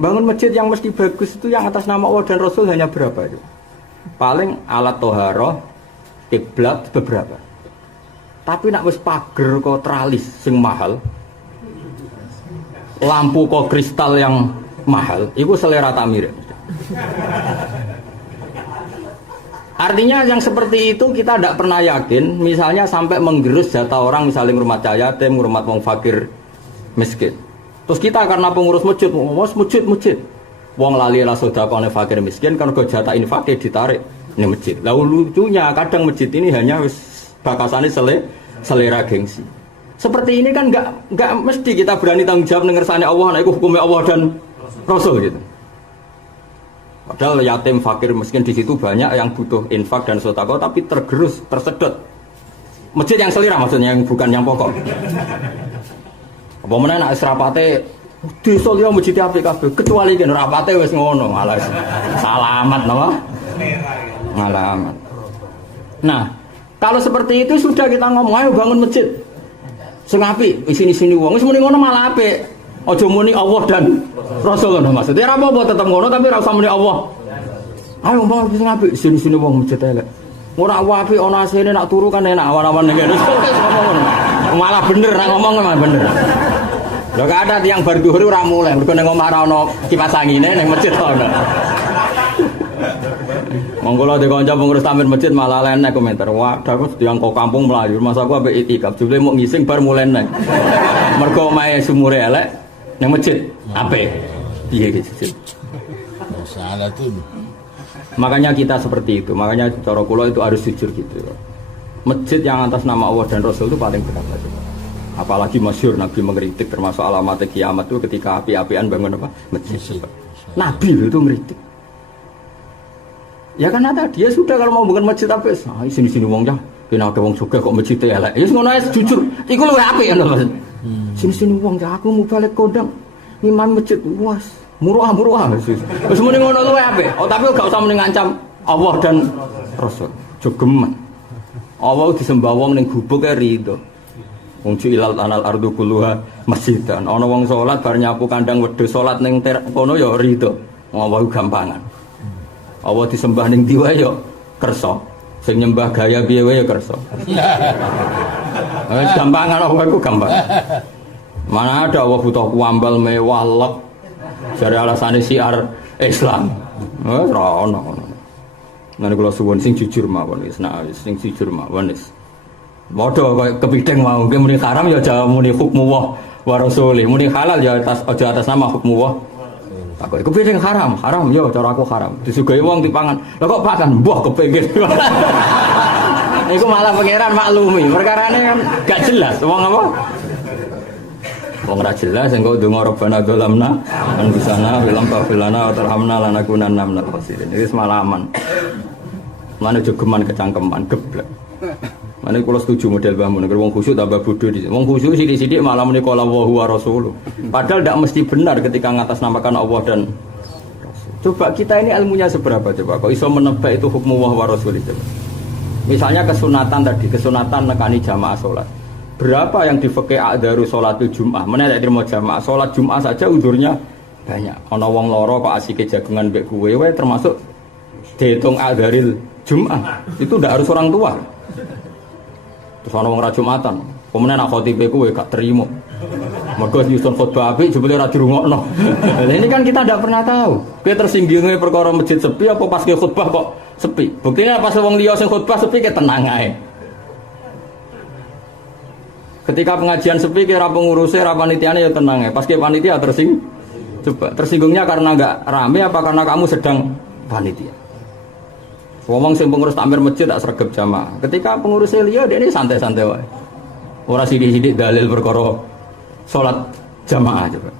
Bangun masjid yang mesti bagus itu yang atas nama Allah dan Rasul hanya berapa itu? Paling alat toharoh, kiblat beberapa. Tapi nak wis pager kok tralis sing mahal, lampu kok kristal yang mahal, itu selera tak mirip. Artinya yang seperti itu kita tidak pernah yakin. Misalnya sampai menggerus jatah orang, misalnya ngurmat yatim, ngurmat wong fakir miskin. Terus kita karena pengurus masjid, masjid, wong lali lah sedekah oleh fakir miskin, karena jatah infaknya ditarik ini masjid. Lalu lucunya kadang masjid ini hanya bakasannya selera gengsi. Seperti ini kan nggak mesti kita berani tanggung jawab ngersane Allah, nah itu hukumnya Allah dan Rasul gitu. Padahal yatim, fakir, miskin di situ banyak yang butuh infak dan sedekah, tapi tergerus, tersedot. Masjid yang selera maksudnya, yang bukan yang pokok. Apa meneh nek rapate desa liya masjid apik kabeh, kecuali kan rapate wis ngono, malah salamat napa? Ngalamat. Nah, kalau seperti itu sudah kita ngomong ayo bangun masjid. Sing apik, isini-sini wong wis muni ngono malah apik. Aja muni Allah dan Rasul ngono maksudnya. Ora apa-apa tetep ngono tapi ora usah muni Allah. Ayo bangun sing apik, isini-sini wong masjid elek. Ora apik ana asine nak turu kan enak awan-awan ngene. Malah bener nak ngomong malah bener. Lho gak ada tiang bar dhuwur ora mulai, mergo ning omah ora ana kipas angine ning masjid ana. Monggo lho de kanca pengurus tamir masjid malah enek komentar. Wah, aku tiang kok kampung mlayu, masa aku ambek itikaf, jebule mau ngising bar mulai nek. Mergo omahe sumure elek ning masjid. Apik. Piye gitu. Masalah tuh. Makanya kita seperti itu. Makanya cara kula itu harus jujur gitu. Masjid yang atas nama Allah dan Rasul itu paling berat aja. Apalagi masyhur Nabi mengkritik termasuk alamat kiamat itu ketika api-apian bangun apa? Masjid. Nabi itu ngeritik. Ya karena tadi ya sudah kalau mau bangun masjid apa? Sini-sini wong ya. Kena ada wong juga kok masjid elek. Ya ngono ae jujur. Iku luwih apik ya Mas. Sini-sini wong ya aku mau balik kodang. Imam masjid luas. Murah. Wis muni ngono luwih apik. Oh tapi gak usah muni ngancam Allah dan Rasul. Jogeman. Allah disembah wong ning gubuke rido. Wong ilal anal ardu kulluha masjidan. Ana wong salat bar nyapu kandang wedhus salat ning kono ya rido. Allah gampangan. Allah disembah ning ndi wae ya kersa. Sing nyembah gaya piye wae ya kersa. Wis gampangan Allah iku gampang. Mana ada Allah butuh kuambal mewah lek. Jare alasane siar Islam. Ora ono. Nek kula suwun sing jujur mawon wis sing jujur mawon wis. Modho koyo kepithing mau ki muni haram ya aja muni hukmu wa rasuli. Muni halal ya aja atas nama hukmu wa. Takut kepithing haram ya cara aku haram. Disuguhi wong dipangan. Lah kok pakan mbuh kepengin. Iku malah pangeran maklumi. Perkarane kan gak jelas wong apa? Wong ora jelas engko donga Rabbana dzalamna anfusana wa lam taghfir lana wa tarhamna lanakunanna minal khasirin. Iki semalaman. Mane jogeman kecangkeman geblek. Mane kula setuju model bangun nek wong khusyuk tambah bodho di. Wong khusyuk sithik-sithik malah muni qala Allahu wa rasuluh. Padahal tidak mesti benar ketika ngatasnamakan Allah dan Rasul. Coba kita ini ilmunya seberapa coba? Kok iso menebak itu hukum Allah wa rasul itu? Misalnya kesunatan tadi, kesunatan nekani jamaah salat. Berapa yang di fikih a'dharu salatul Jumat? Mana nek terima jamaah salat Jumat saja udurnya banyak. Ana wong lara kok asike jagungan mbek kowe wae termasuk dihitung a'dharil Jumat. Itu ndak harus orang tua. Terus ana wong ra Jumatan, pemene nak khotibe kowe gak terima. Mergo nyusun khotbah apik jebule ra dirungokno. Lah ini kan kita ndak pernah tahu. Kowe tersinggunge perkara masjid sepi apa pas ke khotbah kok sepi. Buktinya pas wong liya sing khotbah sepi ke tenang ae. Ketika pengajian sepi kira pengurusnya, panitiane ya tenang ya. Pas ke panitia coba tersinggungnya karena enggak rame apa karena kamu sedang panitia. Ngomong sing pengurus takmir masjid tak sregep jamaah. Ketika pengurusnya liya dia ini santai-santai wae. Ora sithik-sithik dalil perkara salat jamaah coba.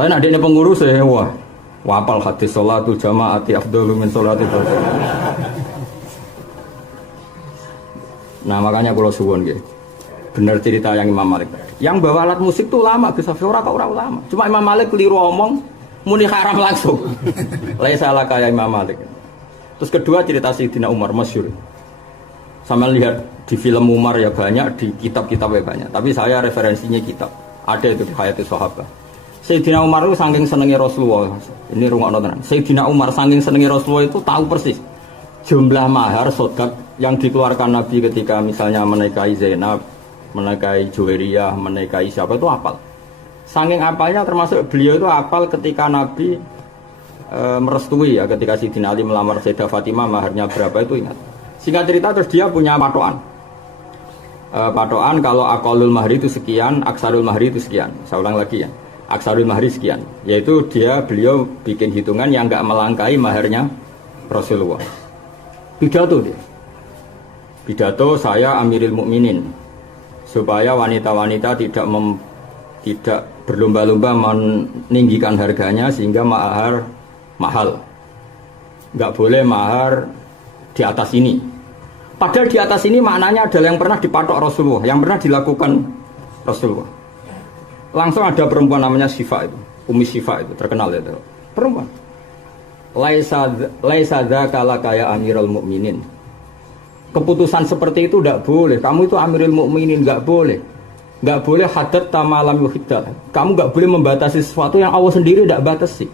Tapi nek dekne pengurus wah, wapal hadis salatul jamaati afdalu min salatil fardhu. Nah, makanya kula suwun nggih. Benar cerita yang Imam Malik. Yang bawa alat musik itu ulama, Gus Afif ora ulama. Cuma Imam Malik keliru omong muni haram langsung. Laisa salah kayak Imam Malik. Terus kedua cerita Sayyidina Umar masyhur. Sama lihat di film Umar ya banyak, di kitab-kitab ya banyak. Tapi saya referensinya kitab. Ada itu di Hayatus Sahabah. Sayyidina Umar itu saking senengnya Rasulullah. Ini rungokno tenan. Sayyidina Umar saking senengnya Rasulullah itu tahu persis jumlah mahar sedekah yang dikeluarkan Nabi ketika misalnya menikahi Zainab, menikahi Juwairiyah, menikahi siapa itu hafal. Saking apalnya termasuk beliau itu hafal ketika Nabi merestui ya, ketika Sayyidina Ali melamar Sayyidah Fatimah maharnya berapa itu ingat. Singkat cerita terus dia punya patokan. Patokan kalau aqallul mahri itu sekian, aksarul mahri itu sekian. Saya ulang lagi ya. Aksarul mahri sekian, yaitu beliau bikin hitungan yang enggak melangkai maharnya Rasulullah. Pidato dia. Pidato saya Amirul Mukminin supaya wanita-wanita tidak berlomba-lomba meninggikan harganya sehingga mahar mahal. Enggak boleh mahar di atas ini. Padahal di atas ini maknanya adalah yang pernah dipatok Rasulullah, yang pernah dilakukan Rasulullah. Langsung ada perempuan namanya Syifa itu, Umi Syifa itu terkenal itu. Perempuan. Laisa dzaka laka ya Amirul Mukminin. Keputusan seperti itu tidak boleh. Kamu itu Amirul Mukminin, enggak boleh. Enggak boleh hadat tamalam yuhiddal. Kamu enggak boleh membatasi sesuatu yang Allah sendiri tidak batasi.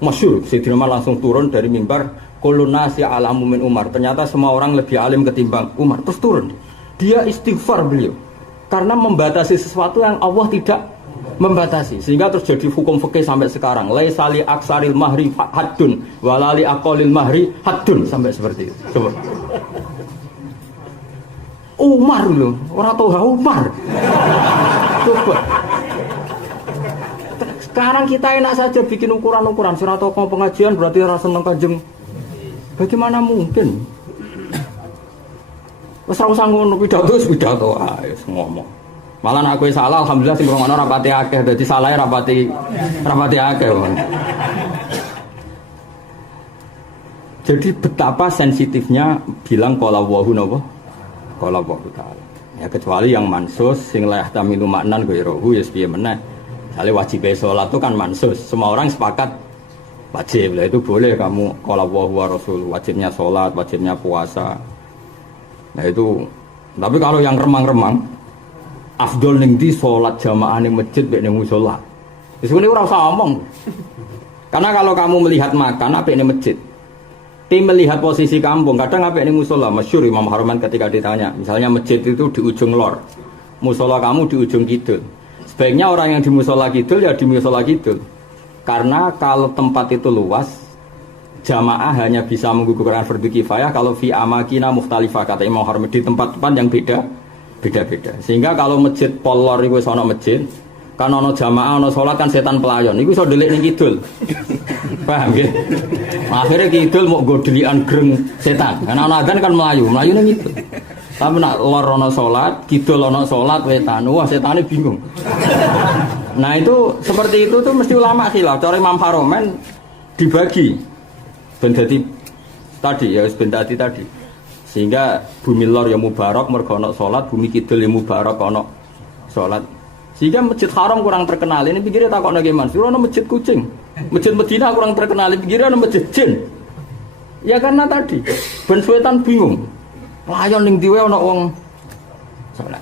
Masyhur, Sayyidina Umar langsung turun dari mimbar, kullu nasi alamu min Umar. Ternyata semua orang lebih alim ketimbang Umar. Terus turun. Dia istighfar beliau. Karena membatasi sesuatu yang Allah tidak membatasi, sehingga terjadi hukum fikih sampai sekarang. Laisa li aksaril mahri haddun wala li aqallil mahri haddun, sampai seperti itu. Coba. Umar loh, ora tau Umar. Coba. Sekarang kita enak saja bikin ukuran-ukuran. Ora tau pengajian berarti ora seneng Kanjeng. Bagaimana mungkin? Wes ora usah ngono, pidato ae ngomong. Malah aku salah alhamdulillah sing ngono rapati akeh, dadi salahe rapati akeh. Jadi betapa sensitifnya bilang qala Allahu napa? Qala Allahu taala. Ya kecuali yang mansus sing la yahtamilu maknan ghairuhu ya piye meneh. Sale wajib salat itu kan mansus, semua orang sepakat wajib. Lah itu boleh kamu qala Allahu wa rasul, wajibnya salat, wajibnya puasa. Nah itu, tapi kalau yang remang-remang, afdol ning di sholat jamaah ning masjid mek ning musala. Wis ngene ora usah omong. Karena kalau kamu melihat makan apik ning masjid. Tim melihat posisi kampung, kadang apik ning musala. Masyhur Imam Haruman ketika ditanya, misalnya masjid itu di ujung lor, musala kamu di ujung kidul. Sebaiknya orang yang di musala kidul ya di musala kidul. Karena kalau tempat itu luas, jamaah hanya bisa menggugurkan fardu kifayah kalau fi amakina mukhtalifah, kata Imam Harum, di tempat-tempat yang beda-beda. Sehingga kalau masjid polor iku wis ana masjid, kan ana jamaah ana salat kan setan pelayon. Iku iso delik ning kidul. Paham nggih? Akhire kidul mau nggo delikan greng setan. Kan ana adzan kan melayu ning kidul. Tapi nak lor ana salat, kidul ana salat wetan. Wah, setane bingung. Nah, itu seperti itu tuh mesti ulama khilaf. Cara Imam Haromen dibagi ben dadi tadi ya wis ben dadi tadi. Sehingga bumi lor ya mubarak mergo ana salat, bumi kidul ya mubarak ana salat. Sehingga Masjid Haram kurang terkenal. Ini pikirnya takokno nggih Mansur ana masjid kucing. Masjid Madinah kurang terkenal, pikirnya ana masjid jin. Ya karena tadi ben suwetan bingung. Layon ning diwe ana wong salat.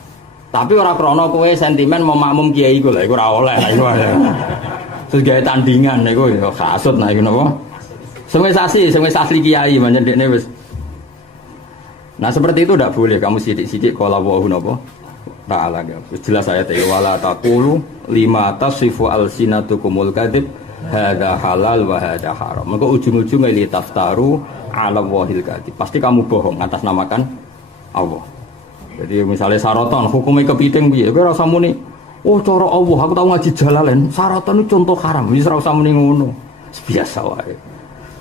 Tapi ora krana kowe sentimen mau makmum kiai iku lha iku ora oleh lha iku. Terus gawe tandingan niku ya kasut nah iku napa? Sing wis asli kiai pancen dekne wis. Nah seperti itu tidak boleh kamu sidik-sidik qala Allahu napa ta'ala ya. Jelas ayat ya wala taqulu lima tasifu alsinatukumul kadzib hadza halal wa hadza haram. Maka ujung-ujungnya li taftaru 'ala wahil kadzib. Pasti kamu bohong atas namakan Allah. Jadi misalnya saraton hukumnya kepiting piye? Kowe ora usah muni oh cara Allah aku tahu ngaji Jalalain saraton itu contoh haram. Wis ora usah muni ngono. Biasa wae.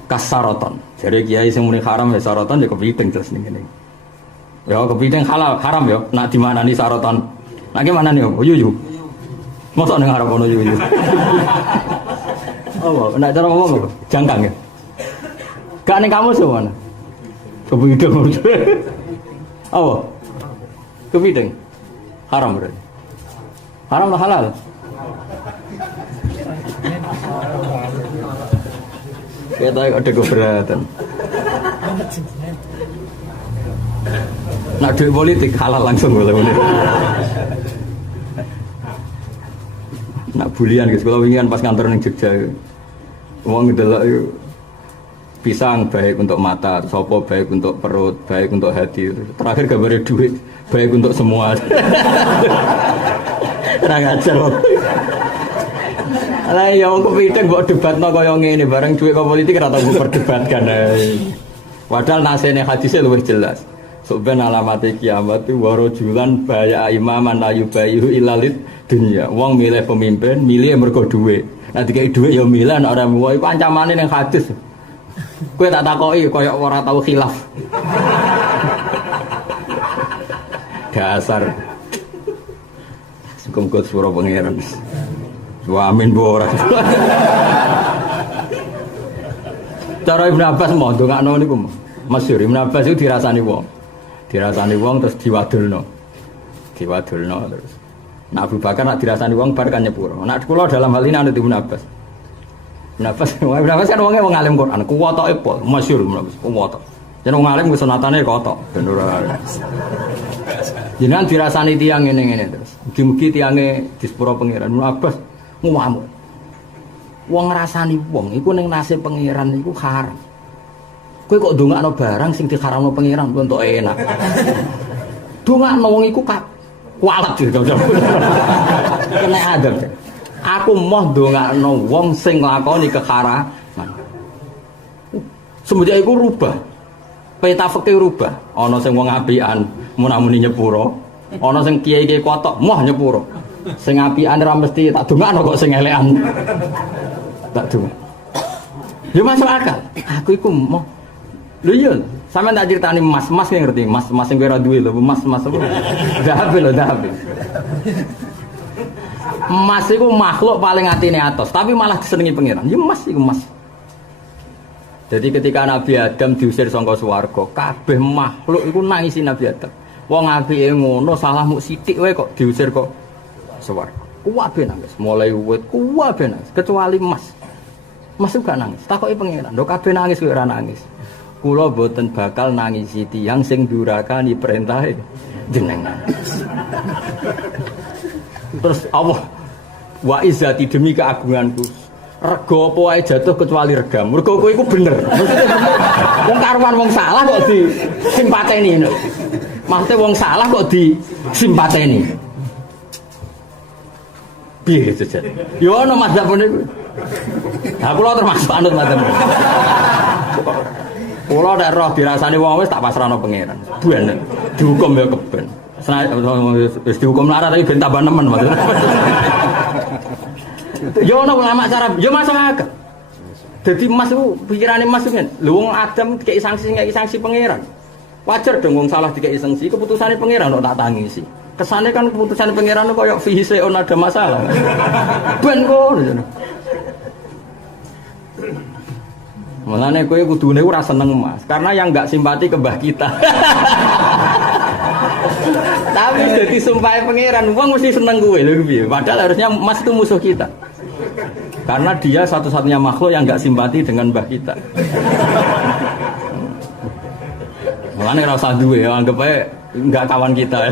Kasaroton. Jadi kiai sing muni haram ya saroton ya kepiting terus ning ngene. Ya kepiting halal haram ya. Nak di mana nih saroton? Nak ki mana nih? Oh yuyu. Mosok ning arep ono yuyu. Oh, nak cara ngomong jangkang ya. Gak ning kamu semana. Kepiting. Oh. Kepiting. Haram berarti. Haram atau halal? Kita ada keberatan. Nak duit politik halal langsung boleh. Nak bulian guys, kalau ingin pas kantor ning Jogja. Wong ndelok yo pisang baik untuk mata, sopo baik untuk perut, baik untuk hati. Terakhir gambarnya duit baik untuk semua. Terang ajar. Lah ya wong kepiting mbok debatno kaya ngene bareng duit ke politik ora tau berdebatkan. Padahal nasene hadisnya luwih jelas. Subhan alamati kiamat wa rajulan baya imaman la yubayihu ilalit dunya. Wong milih pemimpin, milih mergo duit. Nah dikai duit ya milih nek ora muwa iku ancamane ning hadis. Kowe tak takoki kaya ora tau khilaf. Dasar. Muga-muga suara pangeran. Wa amin ora. Cara Ibnu Abbas mau ndongakno niku. Masyhur Ibnu Abbas itu dirasani wong. Dirasani wong terus diwadulno. Diwadulno terus. Nah Abu Bakar nak dirasani wong bar kan nyepuro. Nak kula dalam hal ini anut Ibnu Abbas. Ibnu Abbas kan wonge wong alim Quran, kuwatoke pol, masyhur Ibnu Abbas, kuwatok. Yen wong alim wis sunatane kotok, ben ora. Jenengan dirasani tiyang ngene-ngene terus. Mugi-mugi tiyange disepuro pangeran. Ibnu Abbas ngamuk. Wong ngrasani wong iku ning nasib pangeran iku haram. Kowe kok ndongakno barang sing diharamno pangeran untuk enak. Ndongakno wong iku kualat gitu. Kena adab. Aku mau ndongakno wong sing nglakoni keharaman. Semenjak iku rubah. Peta fikih rubah. Ana sing wong apian munamuni nyepuro, ana sing kiai-kiai kotok moh nyepuro. Sing apian ora mesti tak ndongakno kok sing elekan. Tak dong. Ya masuk akal. Aku iku mau. Lho iya, sampean tak critani mas-mas yang ngerti, mas-mas sing ora duwe lho, mas-mas apa? Dahab lho, dahab. Mas iku makhluk paling atine atos, tapi malah disenengi pangeran. Ya mas iku mas. Jadi ketika Nabi Adam diusir saka swarga, kabeh makhluk iku nangisi Nabi Adam. Wong apike ngono, salah muk sithik wae kok diusir kok swarga. Kuwabe nangis, mulai wit kuwabe nangis, kecuali mas. Mas juga nangis, takoki pangeran, lho kabeh nangis kowe ora nangis. Kula boten bakal nangisi tiyang sing durakani perintahe jenengan. Terus Allah wa izzati demi keagunganku. Rega apa wae jatuh kecuali regam. Mergo kowe iku bener. Wong karuan wong salah kok di simpateni. Maksudnya wong salah kok di simpateni. Piye jajan? Yo ono mazhab niku. Nah kula termasuk anut mazhab. Kula nek roh dirasani wong wis tak pasrahno pangeran. Ben dihukum ya keben. Wis dihukum lara tapi ben tambah nemen maksudnya. Yo ono ulama cara yo masuk akal. Dadi Mas ku pikirane Mas ngene. Lho wong Adam dikeki sanksi pangeran. Wajar dong wong salah dikeki sanksi, keputusane pangeran kok tak tangisi. Kesane kan keputusan pangeran kok koyo fihi seon ada masalah. Ben kok. Mulane kowe kudune ora seneng Mas, karena yang enggak simpati ke mbah kita. Tapi jadi sumpahe pangeran, wong mesti seneng kowe lho piye? Padahal harusnya Mas itu musuh kita. Karena dia satu-satunya makhluk yang enggak simpati dengan mbah kita. Mulane ora usah duwe, anggap ae enggak kawan kita.